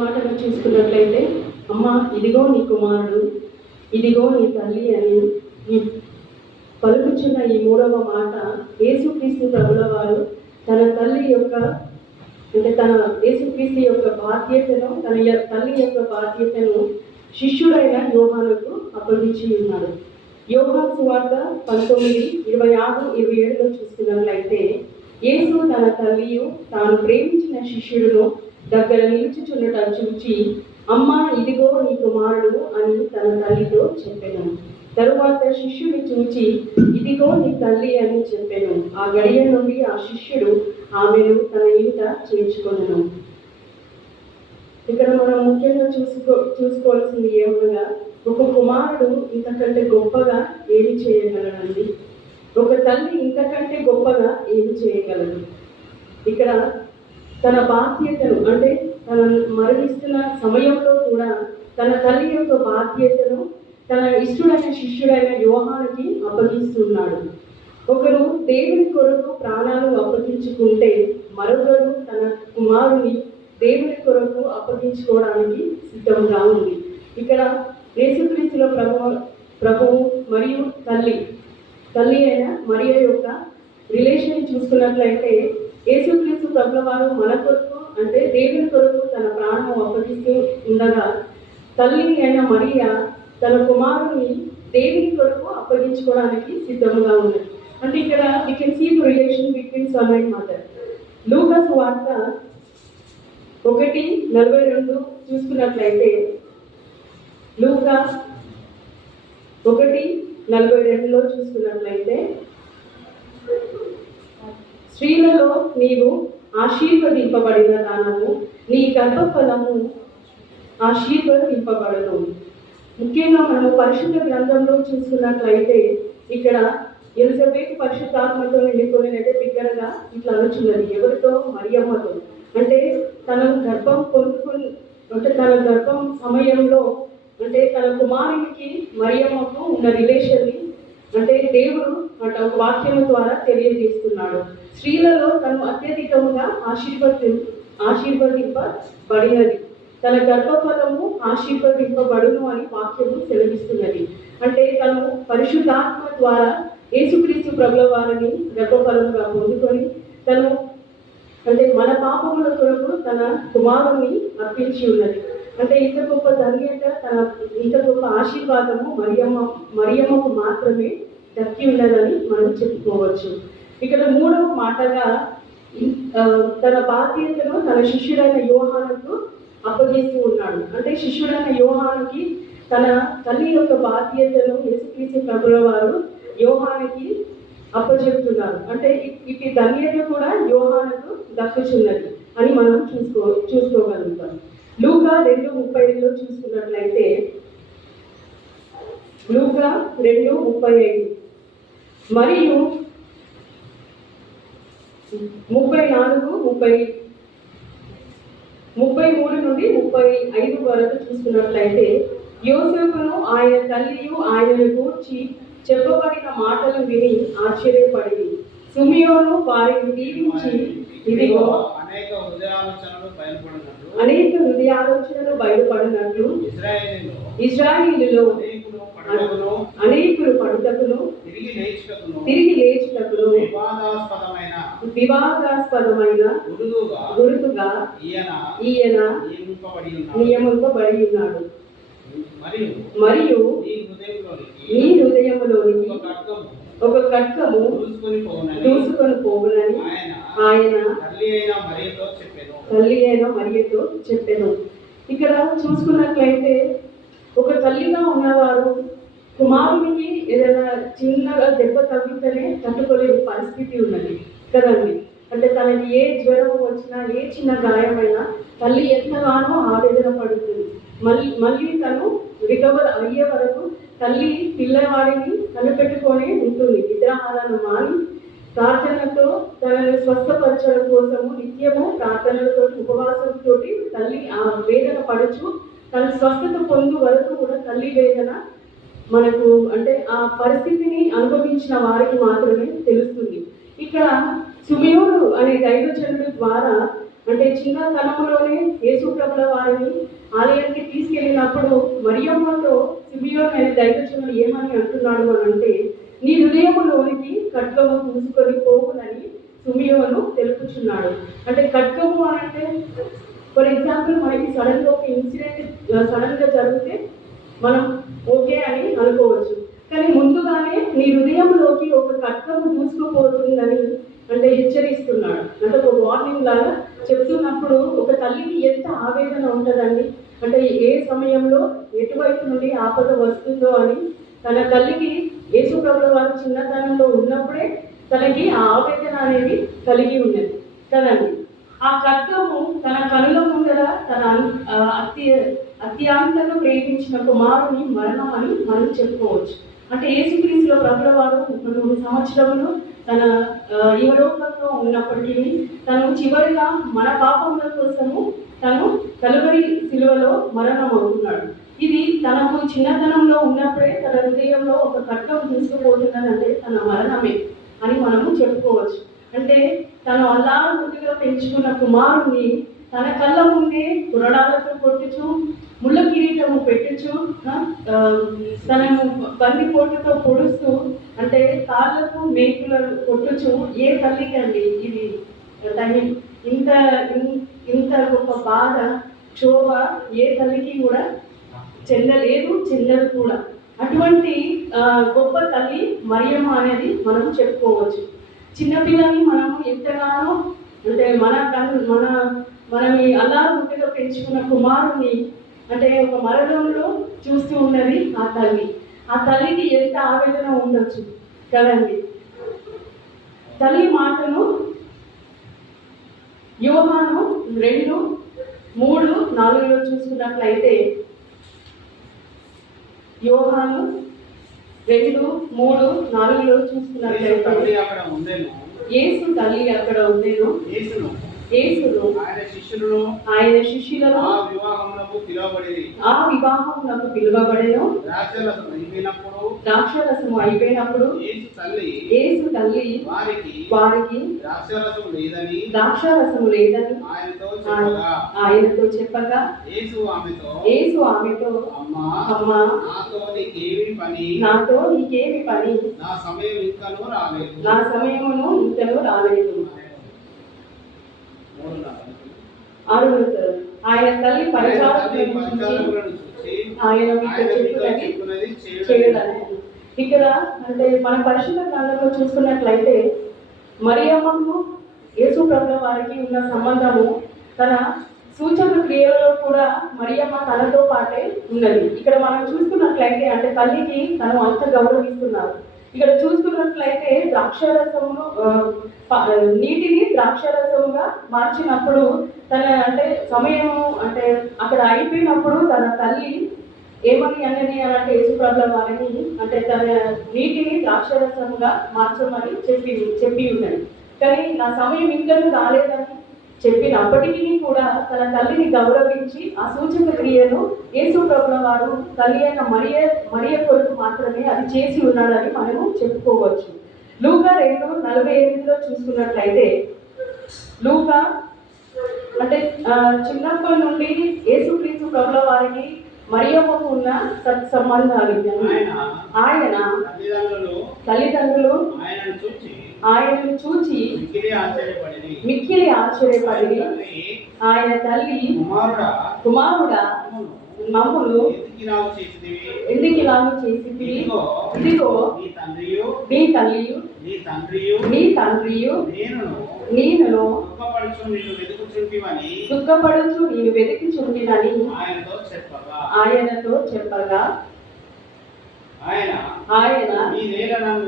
మాటలు చూసుకున్నట్లయితే, అమ్మ ఇదిగో నీ కుమారుడు, ఇదిగో నీ తల్లి అని పలుకుచున్న ఈ మూడవ మాట యేసుక్రీస్తు ప్రభుల వారు తన తల్లి యొక్క తన యేసుక్రీస్తు యొక్క బాధ్యతను, తన తల్లి యొక్క బాధ్యతను శిష్యుడైన యోహానుకు అప్పగించి ఉన్నాడు. యోహాను సువార్త 19:26-27 చూసుకున్నట్లయితే, యేసు తన తల్లియు తాను ప్రేమించిన శిష్యుడును దగ్గర నిలుచుచున్నట చూచి, అమ్మ ఇదిగో నీ కుమారుడు అని తన తల్లితో చెప్పెను. తరువాత శిష్యుని చూచి, ఇదిగో నీ తల్లి అని చెప్పెను. ఆ గడియ నుండి ఆ శిష్యుడు ఆమెను తన ఇంట చేర్చుకొనెను. ఇక్కడ మనం ముఖ్యంగా చూసుకోవాల్సింది ఏమనగా, ఒక కుమారుడు ఇంతకంటే గొప్పగా ఏమి చేయగలడండి? ఒక తల్లి ఇంతకంటే గొప్పగా ఏమి చేయగలదు? ఇక్కడ తన బాధ్యతను, అంటే తన మరణిస్తున్న సమయంలో కూడా తన తల్లి యొక్క బాధ్యతను తన ఇష్టడైన శిష్యుడైన యోహానుకి అప్పగిస్తున్నాడు. ఒకరు దేవుని కొరకు ప్రాణాలు అప్పగించుకుంటే, మరొకరు తన కుమారుని దేవుని కొరకు అప్పగించుకోవడానికి సిద్ధంగా ఉంది. ఇక్కడ యేసుక్రీస్తుల ప్రభువు మరియు తల్లి అయిన మరియ యొక్క రిలేషన్ చూసుకున్నట్లయితే, యేసుక్రీస్తు ప్రభుల వారు మన కొరకు, అంటే దేవుని కొరకు తన ప్రాణం అప్పగిస్తూ ఉండగా, తల్లి అయిన మరియ తన కుమారుని దేవుని కొరకు అప్పగించుకోవడానికి సిద్ధంగా ఉన్నది. అంటే ఇక్కడ we can see the relation between son and mother. లూకా సువార్త 1:42 చూసుకున్నట్లయితే, లూకా 1:42 చూసుకున్నట్లయితే, స్త్రీలలో నీవు ఆశీర్వదింపబడిన దానము, నీ గర్భఫలము ఆశీర్వదింపబడను. ముఖ్యంగా మనము పరిశుద్ధ గ్రంథంలో చూసుకున్నట్లయితే, ఇక్కడ ఎలిజబెత్ పరిశుద్ధాత్మతో నిండుకొనినైతే బిగ్గరగా ఇట్లా అనుచున్నది. ఎవరితో? మరియమ్మతో. అంటే తన గర్భం పొందుకొని, అంటే తన గర్భం సమయంలో, అంటే తన కుమారునికి మరియమ్మకు ఉన్న రిలేషన్ని, అంటే దేవుడు అంటే ఒక వాక్యం ద్వారా తెలియజేస్తున్నాడు. స్త్రీలలో తను అత్యధికంగా ఆశీర్వదింపబడినది, తన గర్భఫలము ఆశీర్వదింపబడును అని వాక్యము సెలవిస్తున్నది. అంటే తను పరిశుద్ధాత్మ ద్వారా యేసుక్రీస్తు ప్రభుల వారిని గర్భఫలంగా పొందుకొని, తను అంటే మన పాపముల కొరకు తన కుమారుని అర్పించి ఉన్నది. అంటే ఇంత గొప్ప ధన్యత, ఇంత గొప్ప ఆశీర్వాదము మరియమ్మకు మాత్రమే దక్కి ఉన్నదని మనం చెప్పుకోవచ్చు. ఇక్కడ మూడవ మాటగా తన బాధ్యతను తన శిష్యుడైన యోహానుకు అప్పగిస్తూ ఉన్నాడు. అంటే శిష్యుడైన యోహానుకి తన తల్లి యొక్క బాధ్యతను యేసుక్రీస్తు ప్రభుల వారు యోహానుకి అప్పచెప్తున్నారు. అంటే ఇటు ధన్యత కూడా యోహానుకు దక్కుచున్నది అని మనం చూసుకోగలుగుతాం. లూకా 2:35 చూసుకున్నట్లయితే, లూకా 2:35 మరియు 33 నుండి 35 వరకు చూసుకున్నట్లయితే, యోసేపును ఆయన తల్లియు ఆయనను గూర్చి చెప్పబడిన మాటలు విని ఆశ్చర్యపడి, సిమియోను వారిని దీవించి, ఇదిగో అనేక హృదయ ఆలోచనలు బయలుపడినట్లు ఇశ్రాయేలులో అనేకులు పడుటకును తిరిగి లేచుటకును వివాదాస్పదమైన గురుతుగా ఈయన నియమింపబడి ఉన్నాడు. మరియు నీ హృదయములోనికి ఒక ఖడ్గము దూసుకొని పోవునని ఆయన తల్లి అయిన మరియతో చెప్పెను. ఇక్కడ చూసుకున్నట్లయితే, ఒక తల్లిగా ఉన్నవారు కుమారునికి ఏదైనా చిన్నగా దెబ్బ తగ్గితేనే తట్టుకోలేని పరిస్థితి ఉన్నది కదండి. అంటే తనకి ఏ జ్వరం వచ్చినా, ఏ చిన్న గాయమైనా తల్లి ఎంతగానో ఆవేదన పడుతుంది. మళ్ళీ తను రికవర్ అయ్యే వరకు తల్లి పిల్లవాడిని కనిపెట్టుకొని ఉంటుంది. నిద్రాహారాన్ని మాని ప్రార్థనతో తనను స్వస్థపరచడం కోసము నిత్యము ప్రార్థనలతో, ఉపవాసంతో తల్లి ఆ వేదన పడుచు తన స్వస్థత పొందు వరకు కూడా తల్లి వేదన మనకు, అంటే ఆ పరిస్థితిని అనుభవించిన వారికి మాత్రమే తెలుస్తుంది. ఇక్కడ సిమియోను అనే దైవజనుడి ద్వారా, అంటే చిన్నతనంలోనే యేసు ప్రభుల వారిని ఆలయానికి తీసుకెళ్ళినప్పుడు మరియమ్మతో సిమియోను అనే దైవజనుడు ఏమని అంటున్నాడు అని అంటే, నీ హృదయములోనికి ఖడ్గము దూసుకొని పోవునని సిమియోను తెలుపుచున్నాడు. అంటే ఖడ్గము అని అంటే ఫర్ ఎగ్జాంపుల్ మనకి సడన్గా ఒక ఇన్సిడెంట్ సడన్గా జరిగితే మనం ఓకే అని అనుకోవచ్చు. కానీ ముందుగానే నీ హృదయంలోకి ఒక ఖడ్గము దూసుకుపోతుందని అంటే హెచ్చరిస్తున్నాడు. అంటే ఒక వార్నింగ్ లాగా చెప్తున్నప్పుడు ఒక తల్లికి ఎంత ఆవేదన ఉంటుందండి. అంటే ఏ సమయంలో ఎటువైపు నుండి ఆపద వస్తుందో అని తన తల్లికి యేసు ప్రభువు వారు చిన్నతనంలో ఉన్నప్పుడే తనకి ఆ ఆవేదన అనేది కలిగి ఉన్నది కదండి. ఆ ఖడ్గము తన కనుల ముందర తన అత్యంతగా ప్రేమించిన కుమారుని మరణం అని మనం చెప్పుకోవచ్చు. అంటే యేసుక్రీస్తులో ప్రభుల వారు 3 సంవత్సరములు తన యువలోకంలో ఉన్నప్పటికీ తను చివరిగా మన పాపముల కోసము తను కలువరి శిలువలో మరణం అవుతున్నాడు. ఇది తనకు చిన్నతనంలో ఉన్నప్పుడే తన హృదయంలో ఒక ఖడ్గం తీసుకుపోతున్నదంటే తన మరణమే అని మనము చెప్పుకోవచ్చు. అంటే తను అల్లారుగా పెంచుకున్న కుమారుణ్ణి తన కళ్ళ ముందే కొరడాలతో కొట్టుచు, ముళ్ళ కిరీటము పెట్టుచు, తనను బందిపోటుతో పొడుస్తూ, అంటే కాళ్ళకు మేకులను కొట్టుచు, ఏ తల్లికి అండి ఇది ఇంత ఇంత గొప్ప బాధ క్షోభ ఏ తల్లికి కూడా చెందదు కూడా. అటువంటి గొప్ప తల్లి మరియమ్మ అనేది మనం చెప్పుకోవచ్చు. చిన్నపిల్లని మనం ఎంతగానో అంటే మనని అల్లారుగా పెంచుకున్న కుమారుని అంటే ఒక మరణంలో చూస్తూ ఉన్నది ఆ తల్లి. ఆ తల్లికి ఎంత ఆవేదన ఉండొచ్చు కదండి. తల్లి మాటను యోహాను 2:3-4 చూసుకున్నట్లయితే, యోహాను 2:3-4 చూసుకున్నట్లయితే యేసు తల్లి అక్కడ ఉండేను, యేసును ఆయన శిష్యులను ఆ వివాహమునకు పిలువబడెను. ద్రాక్షరసము అయిపోయినప్పుడు యేసు తల్లి వారికి ద్రాక్షరసము లేదని ఆయనతో చెప్పగా, యేసు ఆమెతో అమ్మా నాతో నీకేమి పని, నా సమయమును ఇంకనూ రాలేదు. ఆయన తల్లి ఆయన చెప్పున్నది చేయదని. ఇక్కడ అంటే మన పరిశుద్ధ గ్రంథంలో చూసుకున్నట్లయితే మరియమ్మకు యేసు ప్రభుల వారికి ఉన్న సంబంధము తన సూచక క్రియలలో కూడా మరియమ్మ తనతో పాటే ఉన్నది. ఇక్కడ మనం చూసుకున్నట్లయితే అంటే తల్లికి తను అంత గౌరవిస్తున్నారు. ఇక్కడ చూసుకున్నట్లయితే ద్రాక్షరసము నీటిని ద్రాక్షరసముగా మార్చినప్పుడు తన అంటే సమయము అంటే అక్కడ అయిపోయినప్పుడు తన తల్లి ఏమని అన్నది అని అంటే యేసు ప్రభుల వారిని అంటే తన నీటిని ద్రాక్షరసముగా మార్చమని చెప్పి ఉన్నది. కానీ నా సమయం ఇంకనూ రాలేదని చెప్పినప్పటికీ కూడా తన తల్లిని గౌరవించి ఆ సూచక క్రియను యేసు ప్రభుల వారు తల్లి అయిన మరియ కొరకు మాత్రమే అది చేసి ఉన్నాడని మనము చెప్పుకోవచ్చు. లూకా 2:48 చూసుకున్నట్లయితే, లూకా అంటే చిన్నప్పటి నుండి యేసుక్రీస్తు ప్రభుల వారికి మరియమ్మకు ఉన్న సత్సంబంధాలు ఆయన తల్లిదండ్రులు ఆయనను చూచి మిక్కిలి ఆశ్చర్యపడి ఆయన తల్లి కుమారుడా మమ్ములు ఎందుకు ఇలాగ చేసింది, ఇదిగో నీ తల్లియు నీ తండ్రియు నేను దుఃఖపడుచు నేను వెతుకుచుండినని ఆయనతో చెప్పగా, ఆయన మీరేలా నన్ను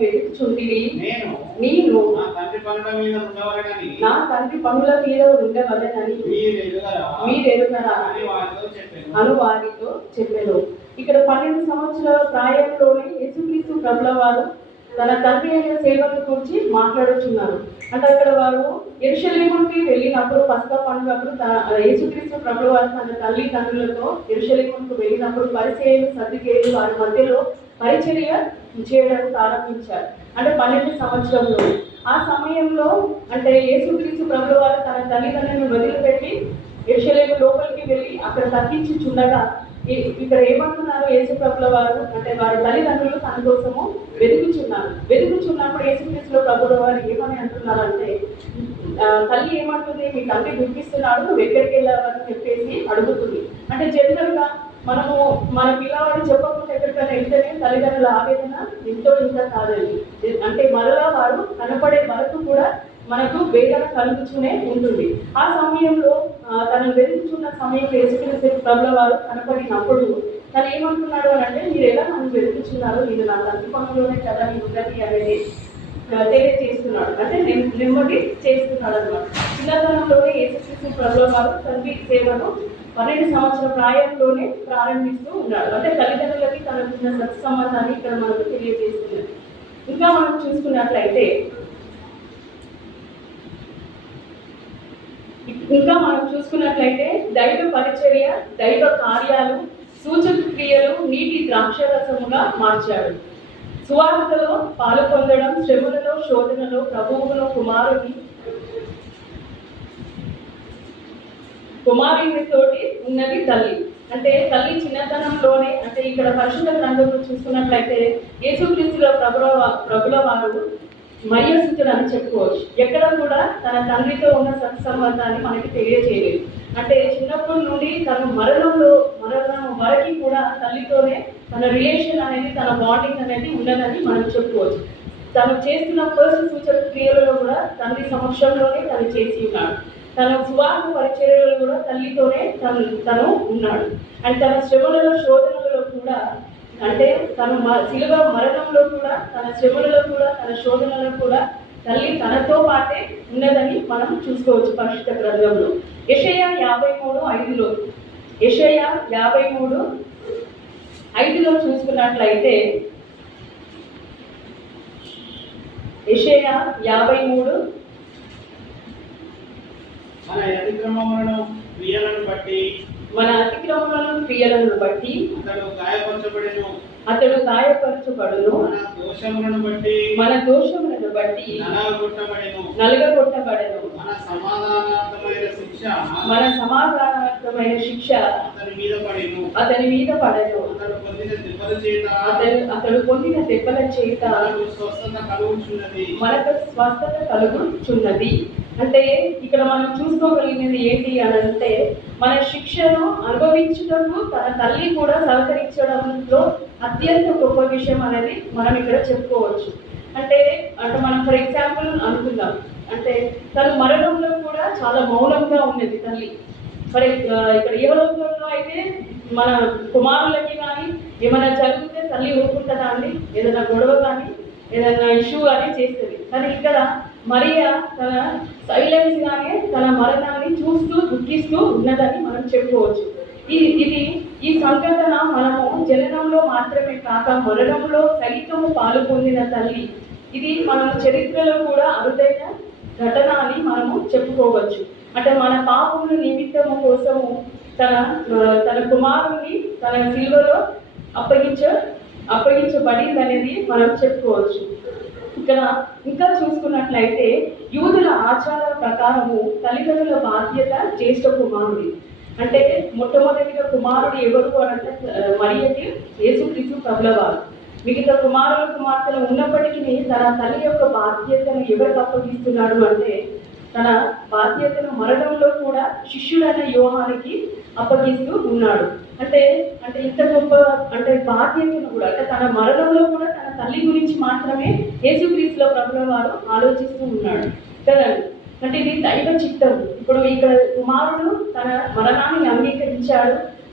వెతుకుచుండిరి, నేను నా తండ్రి పనుల మీద ఉండవలెనని మీరెరుగరా అని వారితో చెప్పెను. ఇక్కడ 12 సంవత్సరాల ప్రాయంలోనే యేసుక్రీస్తు ప్రభుల వారు తన తండ్రి అయిన సేవను గురించి మాట్లాడుతున్నారు. అంటే అక్కడ వారు యెరూషలేముకి వెళ్ళినప్పుడు పస్కా పండుగప్పుడు యేసుక్రీస్తు ప్రభుల వారు తన తల్లిదండ్రులతో యెరూషలేముకు వెళ్ళినప్పుడు పరిసయ్యులు సద్దుకేయులు వారి మధ్యలో పరిచర్య చేయడం ప్రారంభించారు. అంటే 12 సంవత్సరంలో ఆ సమయంలో అంటే యేసుక్రీస్తు ప్రభుల వారు తన తల్లిదండ్రులను వదిలిపెట్టి యెరూషలేము తగ్గించుచుండగా ఇక్కడ ఏమంటున్నారు యేసుప్రభుల వారు అంటే వారి తల్లిదండ్రులు తన కోసము వెతుకుచున్నప్పుడు యేసుక్రీస్తుల ప్రభుల వారు ఏమని అంటున్నారంటే తల్లి ఏమంటుంది, మీ తండ్రి గుర్తిస్తున్నాడు, నువ్వు ఎక్కడికి వెళ్ళావని చెప్పేసి అడుగుతుంది. అంటే జనరల్గా మనము మన పిల్లవాడు చెప్పకుండా ఎక్కడికైనా వెళ్తేనే తల్లిదండ్రుల ఆవేదన ఎంతో ఇంత కాదండి. అంటే మరలా వారు కనపడే వరకు కూడా మనకు వేదన కలుగుతూనే ఉంటుంది. ఆ సమయంలో తను వెతుకుతున్న సమయంలో యేసుక్రీస్తు ప్రభుల వారు కనపడినప్పుడు తను ఏమంటున్నాడు అని అంటే, మీరు ఎలా నన్ను వెతుకుతున్నారు, నేను నా తండ్రి పనులోనే కదా మీ ఉన్నది అనేది తెలియజేస్తున్నాడు. అంటే నెమ్మది చేస్తున్నాడు అన్నమాట. చిన్నతనంలోనే యేసుక్రీస్తు ప్రభుల వారు తండ్రి సేవను 12 సంవత్సరాల ప్రాయంలోనే ప్రారంభిస్తూ ఉన్నాడు. అంటే తల్లిదండ్రులకి తనకున్న సత్సంబంధాన్ని ఇక్కడ మనకు తెలియజేస్తున్నది. ఇంకా మనం చూసుకున్నట్లయితే దైవ పరిచర్య, దైవ కార్యాలు, సూచక క్రియలు నీటి ద్రాక్షరసముగా మార్చాడు. సువార్తలో పాలు పొందడం, శ్రమలలో, శోధనలో ప్రభువును కుమారునితోటి ఉన్నది తల్లి. అంటే తల్లి చిన్నతనంలోనే, అంటే ఇక్కడ పరిశుద్ధ గ్రంథంలో చూసుకున్నట్లయితే యేసుక్రీస్తుల ప్రభుల వారు మర్యాసుతుడు అని చెప్పుకోవచ్చు. ఎక్కడ కూడా తన తండ్రితో ఉన్న సత్సంబంధాన్ని మనకి తెలియజేయలేదు. అంటే చిన్నప్పటి నుండి తను మరణం వరకు కూడా తల్లితోనే తన రిలేషన్ అనేది, తన బాండింగ్ అనేది ఉండదని మనం చెప్పుకోవచ్చు. తను చేస్తున్న ఫస్ట్ సూచక క్రియలలో కూడా తండ్రి సమక్షంలోనే తను చేసి ఉన్నాడు. తన సువార్త పరిచర్యలో కూడా తల్లితోనే తను ఉన్నాడు. అండ్ తన శ్రమలలో, శోధనలలో కూడా, అంటే తను శిలువ మరణంలో కూడా, తన శ్రమలలో కూడా, తన శోధనలో కూడా తల్లి తనతో పాటే ఉన్నదని మనం చూసుకోవచ్చు పరిశుద్ధ గ్రంథంలో. యెషయా 53:5లో యెషయా 53:5లో చూసుకున్నట్లయితే యెషయా 53 మన అతిక్రమములను క్రియలను బట్టి అతడు గాయపరచబడును, మన దోషములను బట్టి నలుగగొట్టబడెను, మన సమాధానార్థమైన శిక్ష అతని మీద పడెను, అతడు పొందిన దెబ్బల చేత మనకు స్వస్థత కలుగుచున్నది. అంటే ఇక్కడ మనం చూసుకోగలిగినది ఏంటి అని అంటే, మన శిక్షను అనుభవించడంలో తన తల్లి కూడా సహకరించడంలో అత్యంత గొప్ప విషయం అనేది మనం ఇక్కడ చెప్పుకోవచ్చు. అంటే మనం ఫర్ ఎగ్జాంపుల్ అనుకుందాం, అంటే తను మరణంలో కూడా చాలా మౌనంగా ఉన్నది తల్లి. మరి ఇక్కడ ఏ లోకంలో అయితే మన కుమారులకి కానీ ఏమైనా జరిగితే తల్లి ఊరుకుంటుందా అండి? ఏదైనా గొడవ కానీ ఏదైనా ఇష్యూ కానీ చేస్తుంది. కానీ ఇక్కడ మరియా తన సైలెన్స్ గానే తన మరణాన్ని చూస్తూ దుఃఖిస్తూ ఉన్నదని మనం చెప్పుకోవచ్చు. ఈ సంఘటన మనము జననంలో మాత్రమే కాక మరణంలో సైతము పాలు పొందిన తల్లి. ఇది మన చరిత్రలో కూడా అరుదైన ఘటన అని మనము చెప్పుకోవచ్చు. అంటే మన పాపముల నిమిత్తము కోసము తన కుమారుని తన శిలువలో అప్పగించబడింది అనేది మనం చెప్పుకోవచ్చు. ఇక్కడ ఇంకా చూసుకున్నట్లయితే యూదుల ఆచారాల ప్రకారము తల్లిదండ్రుల బాధ్యత జ్యేష్ఠ కుమారుడి. అంటే మొట్టమొదటిగా కుమారుడు ఎవరు అంటే మరియకి యేసుక్రీస్తు ప్రభుల వారు. మిగతా కుమార్తెలు ఉన్నప్పటికీ తన తల్లి యొక్క బాధ్యతను ఎవరికి అప్పగిస్తున్నాడు అంటే, తన బాధ్యతను మరణంలో కూడా శిష్యుడైన యోహానికి అప్పగిస్తూ ఉన్నాడు. అంటే ఇంత గొప్ప బాధ్యతను కూడా, అంటే తన మరణంలో కూడా తన తల్లి గురించి మాత్రమే యేసుక్రీస్తుల ప్రభుల వారు ఆలోచిస్తూ ఉన్నాడు కదండి. అంటే ఇది దైవ చిత్తం. ఇప్పుడు ఇక్కడ కుమారుడు తన మరణాన్ని అంగీకరించాడు,